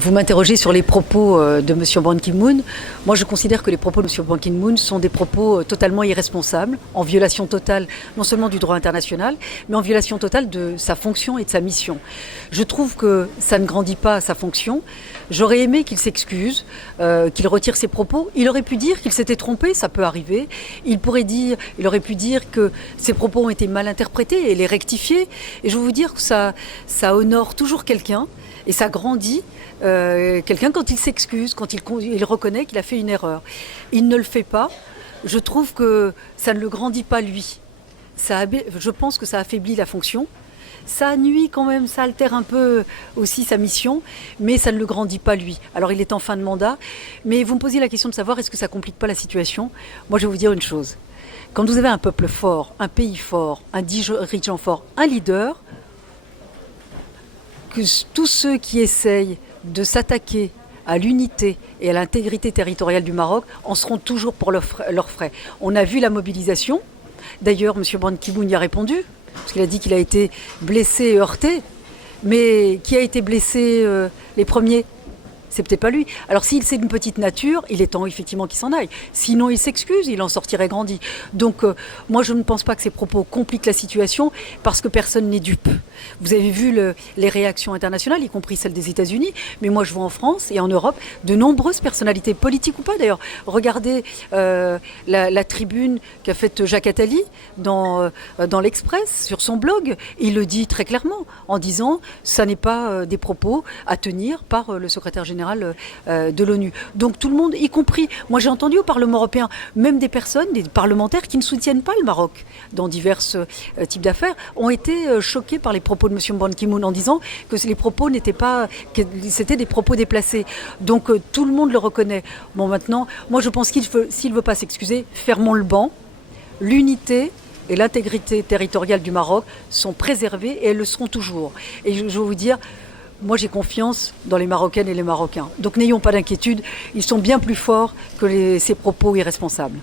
Vous m'interrogez sur les propos de M. Ban Ki-moon. Moi, je considère que les propos de M. Ban Ki-moon sont des propos totalement irresponsables, en violation totale non seulement du droit international, mais en violation totale de sa fonction et de sa mission. Je trouve que ça ne grandit pas à sa fonction. J'aurais aimé qu'il s'excuse, qu'il retire ses propos. Il aurait pu dire qu'il s'était trompé, ça peut arriver. Il aurait pu dire que ses propos ont été mal interprétés et les rectifier. Et je veux vous dire que ça honore toujours quelqu'un. Et ça grandit quelqu'un quand il s'excuse, quand il reconnaît qu'il a fait une erreur. Il ne le fait pas. Je trouve que ça ne le grandit pas lui. Je pense que ça affaiblit la fonction. Ça nuit quand même, ça altère un peu aussi sa mission, mais ça ne le grandit pas lui. Alors il est en fin de mandat, mais vous me posez la question de savoir est-ce que ça ne complique pas la situation. Moi je vais vous dire une chose. Quand vous avez un peuple fort, un pays fort, un dirigeant fort, un leader, que tous ceux qui essayent de s'attaquer à l'unité et à l'intégrité territoriale du Maroc en seront toujours pour leurs frais. On a vu la mobilisation. D'ailleurs, M. Ban Ki-moon y a répondu, parce qu'il a dit qu'il a été blessé et heurté. Mais qui a été blessé les premiers ? C'est peut-être pas lui. Alors s'il c'est d'une petite nature, il est temps effectivement qu'il s'en aille. Sinon il s'excuse, il en sortirait grandi. Donc moi je ne pense pas que ces propos compliquent la situation parce que personne n'est dupe. Vous avez vu les réactions internationales, y compris celles des États-Unis, mais moi je vois en France et en Europe de nombreuses personnalités politiques ou pas d'ailleurs. Regardez la tribune qu'a faite Jacques Attali dans l'Express sur son blog. Il le dit très clairement en disant ça n'est pas des propos à tenir par le secrétaire général de l'ONU. Donc tout le monde, y compris, moi j'ai entendu au Parlement européen, même des personnes, des parlementaires qui ne soutiennent pas le Maroc dans divers types d'affaires, ont été choqués par les propos de M. Ban Ki-moon en disant que les propos n'étaient pas, que c'était des propos déplacés. Donc tout le monde le reconnaît. Bon maintenant, moi je pense s'il ne veut pas s'excuser, fermons le banc. L'unité et l'intégrité territoriale du Maroc sont préservées et elles le seront toujours. Et je veux vous dire, moi, j'ai confiance dans les Marocaines et les Marocains. Donc, n'ayons pas d'inquiétude. Ils sont bien plus forts que ces propos irresponsables.